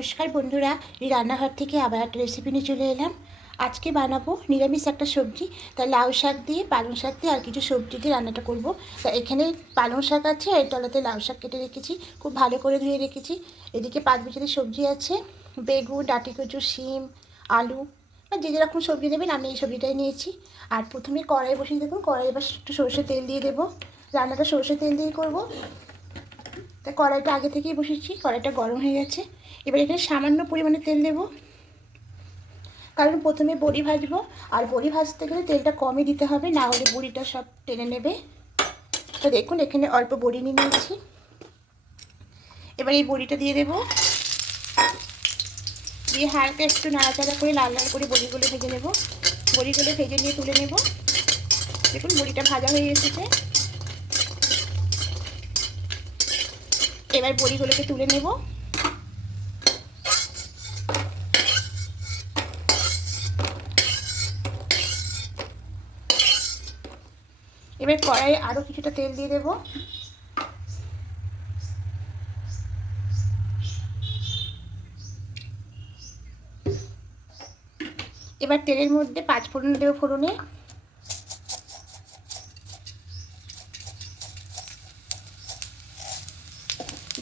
নমস্কার বন্ধুরা রান্নাঘর থেকে আবার একটা রেসিপি নিয়ে চলে এলাম। আজকে বানাবো নিরামিষ একটা সবজি, তা লাউ শাক দিয়ে, পালং শাক দিয়ে আর কিছু সবজি দিয়ে রান্নাটা করব। তা এখানে পালং শাক আছে আর তলাতে লাউ শাক কেটে রেখেছি, খুব ভালো করে ধুয়ে রেখেছি। এদিকে পাঁচ বছরের সবজি আছে, বেগুন ডাটি কচু শিম, আলু, বা যে যেরকম সবজি দেবেন, আমি এই সবজিটাই নিয়েছি। আর প্রথমে কড়াই বসিয়ে দেখুন কড়াই এবার একটু সর্ষে তেল দিয়ে দেবো। রান্নাটা সর্ষে তেল দিয়ে করব। তা কড়াইটা আগে থেকেই বসেছি কড়াইটা গরম হয়ে গেছে। এবার এখানে সামান্য পরিমাণে তেল দেব। কারণ প্রথমে বড়ি ভাজবো, আর বড়ি ভাজতে গেলে তেলটা কমই দিতে হবে, না হলে বড়িটা সব টেনে নেবে। তো দেখুন, এখানে অল্প বড়ি নিয়ে নিয়েছি। এবার এই বড়িটা দিয়ে দেব। দিয়ে হালকা একটু নাড়াচাড়া করে, লাল লাল করে বড়িগুলো ভেজে নেব। বড়িগুলো ভেজে নিয়ে তুলে নেব। দেখুন, বড়িটা ভাজা হয়ে এসেছে। এবার বড়িগুলোকে তুলে নেব। এবার কড়াইয়ে আরও কিছুটা তেল দিয়ে দেব। এবার তেলের মধ্যে পাঁচ ফোড়ন দেবো ফোড়নে।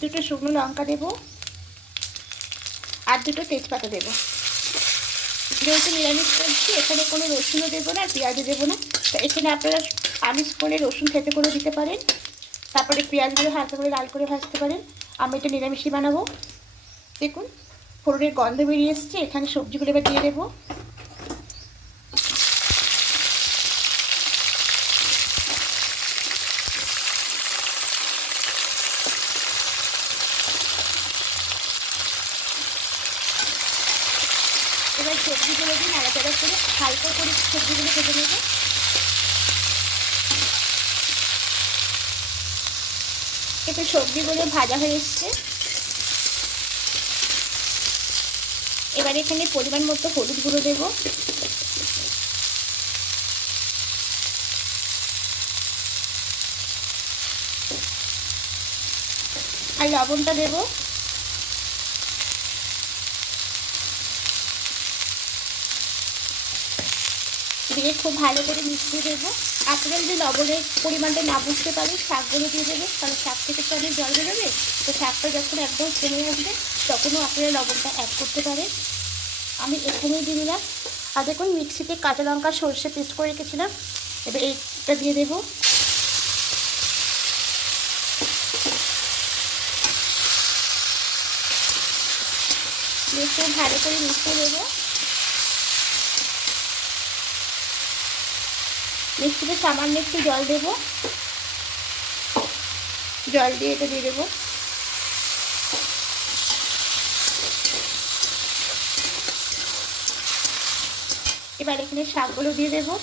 দুটো শুকনো লঙ্কা দেব আর দুটো তেজপাতা দেব। যেহেতু নিরামিষ করছি এখানে কোনো রসুনও দেবো না, পেঁয়াজও দেবো না। তো এখানে আপনারা আমিষ করে রসুন খেতে করে দিতে পারেন। তারপরে পেঁয়াজগুলো হালকা করে লাল করে ভাজতে পারেন। আমি এটা নিরামিষই বানাবো। দেখুন, ফোড়নের গন্ধ বেরিয়ে এসছে। এখানে সবজিগুলো এবার দিয়ে দেবো। এবার সবজিগুলো দিয়ে নাড়াচাড়া করে হালকা করে সবজিগুলো ভেজে নেব। এতে সবজিগুলো ভাজা হয়ে এসছে। এবার এখানে পরিমাণ মতো হলুদ গুঁড়ো দেব। আর লবণটা দেবো। দিয়ে খুব ভালো করে মিশিয়ে দেবো। আপনারা যদি লবণের পরিমাণটা না বুঝতে পারেন শাকগুলো দিয়ে দেবে। কারণ শাক থেকে তো অনেক জল বেরোবে, তো শাকটা যখন একদম কমে আসবে, তখনও আপনারা লবণটা অ্যাড করতে পারেন। আমি এখানেই দিয়ে দিলাম। আর দেখুন, মিক্সিতে কাঁচা লঙ্কা, সর্ষে পেস্ট করে রেখেছিলাম। এবার এইটা দিয়ে দেবো। খুব ভালো করে মিশিয়ে দেবো। মিষ্টিতে সামান্য একটু জল দেব। জল দিয়ে এটা দিয়ে দেবো। এবার এখানে শাকগুলো দিয়ে দেবো।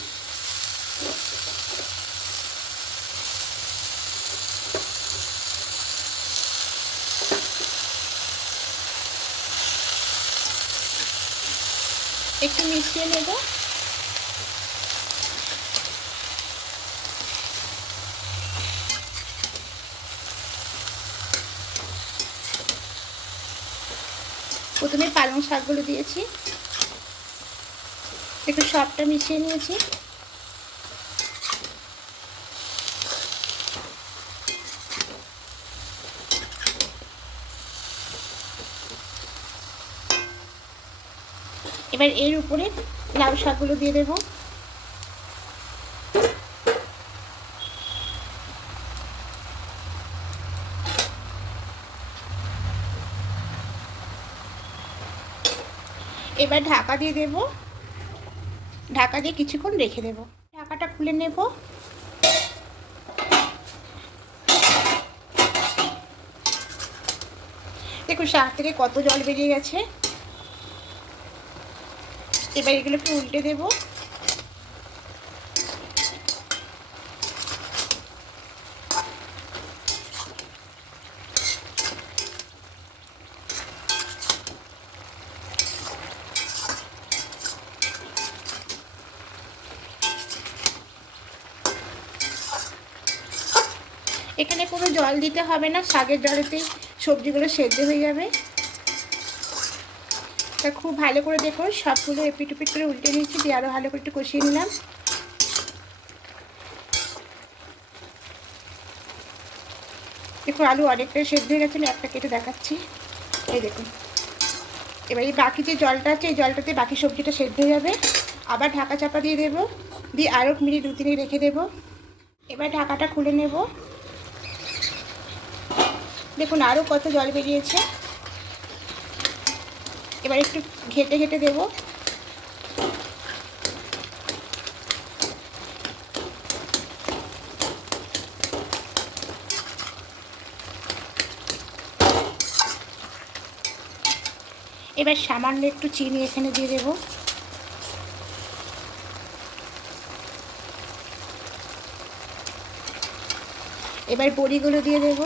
একটু মিশিয়ে নেব। প্রথমে পালং শাকগুলো দিয়েছি। একটু সবটা মিশিয়ে নিয়েছি। এবার এর উপরে লাউ শাকগুলো দিয়ে দেবো। এবার ঢাকা দিয়ে দেব। ঢাকা দিয়ে কিছুক্ষণ রেখে দেব। ঢাকাটা খুলে নেব। দেখুন শাক থেকে কত জল বেরিয়ে গেছে। এবার এগুলোকে উল্টে দেবো। এখানে কোনো জল দিতে হবে না, শাকের জলেতেই সবজিগুলো সেদ্ধ হয়ে যাবে। তা খুব ভালো করে দেখো, সবগুলো এপিট উপিট করে উল্টে নিয়েছি, দিয়ে আরও ভালো করে একটু কষিয়ে নিলাম। দেখো আলু অনেকটাই সেদ্ধ হয়ে গেছে একটা কেটে দেখাচ্ছি। এই দেখুন এবার এই বাকি যে জলটা আছে, এই জলটাতে বাকি সবজিটা সেদ্ধ হয়ে যাবে। আবার ঢাকা চাপা দিয়ে দেবো, দিয়ে আরও মিনিট দু তিনে রেখে দেবো। এবার ঢাকাটা খুলে নেব। দেখুন আরও কত জল বেরিয়েছে। এবার একটু ঘেটে ঘেটে দেবো। এবার সামান্য একটু চিনি এখানে দিয়ে দেবো। এবার বড়িগুলো দিয়ে দেব।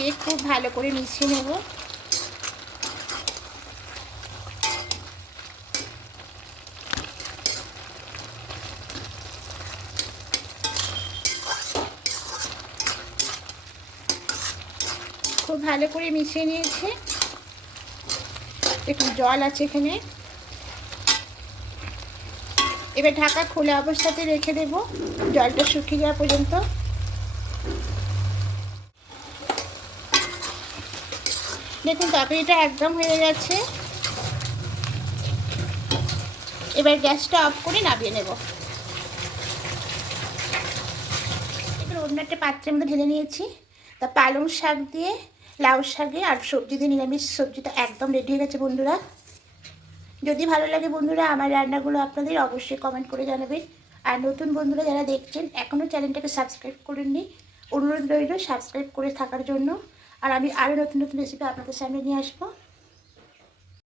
দিয়ে খুব ভালো করে মিশিয়ে নেব। খুব ভালো করে মিশিয়ে নিয়েছে। একটু জল আছে এখানে। এবার ঢাকা খোলা অবস্থাতে রেখে দেব। জলটা শুকিয়ে যাওয়া পর্যন্ত। দেখুন, তরকারিটা একদম হয়ে গেছে। এবার গ্যাসটা অফ করে নামিয়ে নেব। এবার অন্য একটা পাত্রের মধ্যে ঢেলে নিয়েছি। তা পালং শাক দিয়ে, লাউ শাকে আর সবজি দিয়ে, নিরামিষ সবজিটা একদম রেডি হয়ে গেছে বন্ধুরা। যদি ভালো লাগে বন্ধুরা আমার রান্নাগুলো আপনাদের অবশ্যই কমেন্ট করে জানাবেন। আর নতুন বন্ধুরা যারা দেখছেন এখনও চ্যানেলটাকে সাবস্ক্রাইব করেননি, অনুরোধ রইল সাবস্ক্রাইব করে থাকার জন্য। আর আমি আরও নতুন নতুন রেসিপি আপনাদের সামনে নিয়ে আসব।